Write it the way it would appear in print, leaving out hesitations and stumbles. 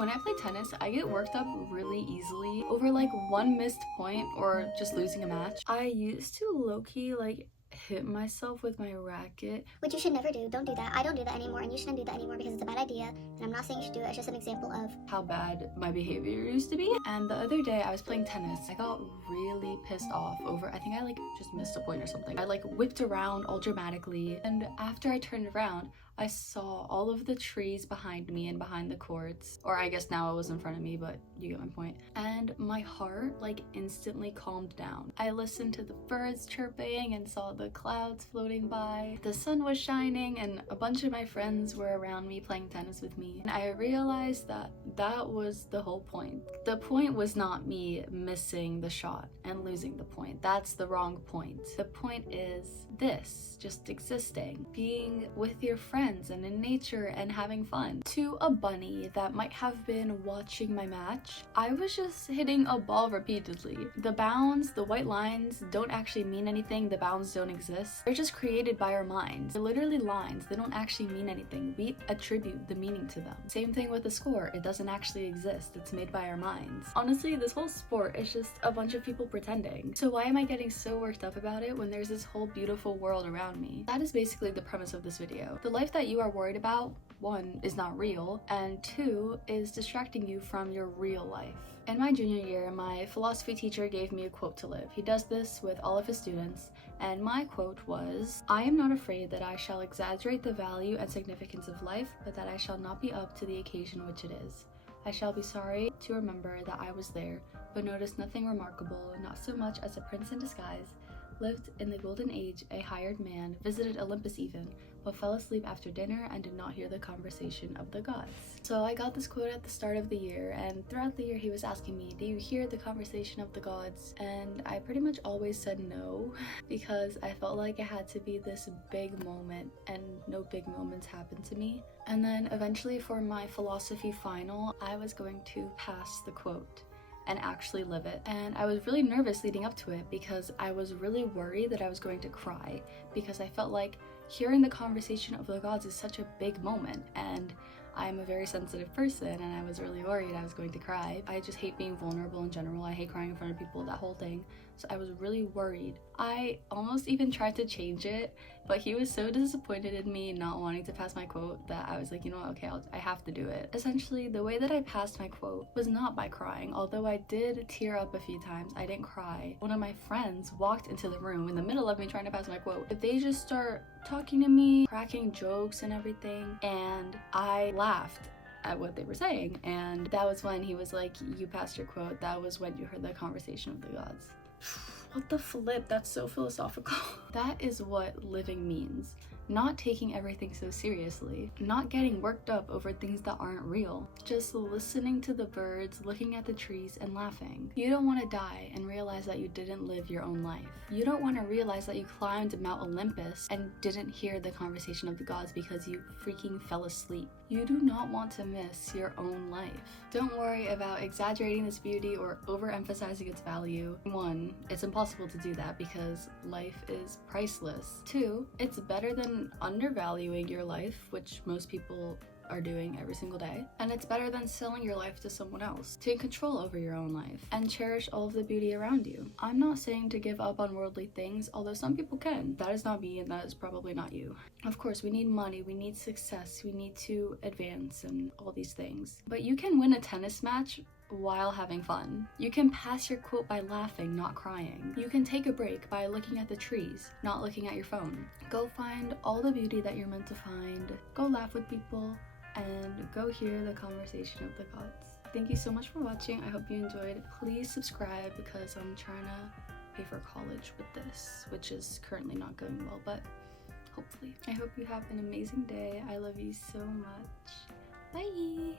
When I play tennis, I get worked up really easily over like one missed point or just losing a match. I used to low-key like hit myself with my racket, which you should never do. Don't do that. I don't do that anymore, and you shouldn't do that anymore because it's a bad idea, and I'm not saying you should do it. It's just an example of how bad my behavior used to be. And the other day I was playing tennis. I got really pissed off over, I think I like just missed a point or something. I like whipped around all dramatically, and after I turned around, I saw all of the trees behind me and behind the courts, or I guess now it was in front of me, but you get my point. And my heart like instantly calmed down. I listened to the birds chirping and saw the clouds floating by. The sun was shining and a bunch of my friends were around me playing tennis with me. And I realized that that was the whole point. The point was not me missing the shot and losing the point. That's the wrong point. The point is this, just existing, being with your friends and in nature and having fun. To a bunny that might have been watching my match, I was just hitting a ball repeatedly. The bounds, the white lines don't actually mean anything. The bounds don't exist. They're just created by our minds. They're literally lines. They don't actually mean anything. We attribute the meaning to them. Same thing with the score. It doesn't actually exist. It's made by our minds. Honestly, this whole sport is just a bunch of people pretending. So why am I getting so worked up about it when there's this whole beautiful world around me? That is basically the premise of this video. The life that you are worried about, one, is not real, and two, is distracting you from your real life. In my junior year, my philosophy teacher gave me a quote to live. He does this with all of his students, and my quote was, "I am not afraid that I shall exaggerate the value and significance of life, but that I shall not be up to the occasion which it is. I shall be sorry to remember that I was there, but noticed nothing remarkable, not so much as a prince in disguise, lived in the golden age, a hired man, visited Olympus even, but fell asleep after dinner and did not hear the conversation of the gods." So I got this quote at the start of the year, and throughout the year he was asking me, do you hear the conversation of the gods? And I pretty much always said no, because I felt like it had to be this big moment, and no big moments happened to me. And then eventually for my philosophy final, I was going to pass the quote and actually live it. And I was really nervous leading up to it because I was really worried that I was going to cry, because I felt like hearing the conversation of the gods is such a big moment, and I'm a very sensitive person, and I was really worried I was going to cry. I just hate being vulnerable in general. I hate crying in front of people, that whole thing. So I was really worried. I almost even tried to change it, but he was so disappointed in me not wanting to pass my quote that I was like, you know what, okay, I have to do it. Essentially, the way that I passed my quote was not by crying. Although I did tear up a few times, I didn't cry. One of my friends walked into the room in the middle of me trying to pass my quote. They just start talking to me, cracking jokes and everything, and I laughed at what they were saying. And that was when he was like, you passed your quote. That was when you heard the conversation of the gods. What the flip? That's so philosophical. That is what living means. Not taking everything so seriously, not getting worked up over things that aren't real, just listening to the birds, looking at the trees, and laughing. You don't want to die and realize that you didn't live your own life. You don't want to realize that you climbed Mount Olympus and didn't hear the conversation of the gods because you freaking fell asleep. You do not want to miss your own life. Don't worry about exaggerating this beauty or overemphasizing its value. One, it's impossible to do that because life is priceless. Two, it's better than undervaluing your life, which most people are doing every single day. And it's better than selling your life to someone else. Take control over your own life and cherish all of the beauty around you. I'm not saying to give up on worldly things, although some people can. That is not me, and that is probably not you. Of course, we need money, we need success, we need to advance and all these things. But you can win a tennis match while having fun. You can pass your quote by laughing, not crying. You can take a break by looking at the trees, not looking at your phone. Go find all the beauty that you're meant to find. Go laugh with people and go hear the conversation of the gods. Thank you so much for watching. I hope you enjoyed. Please subscribe because I'm trying to pay for college with this, which is currently not going well, but hopefully. I hope you have an amazing day. I love you so much. Bye!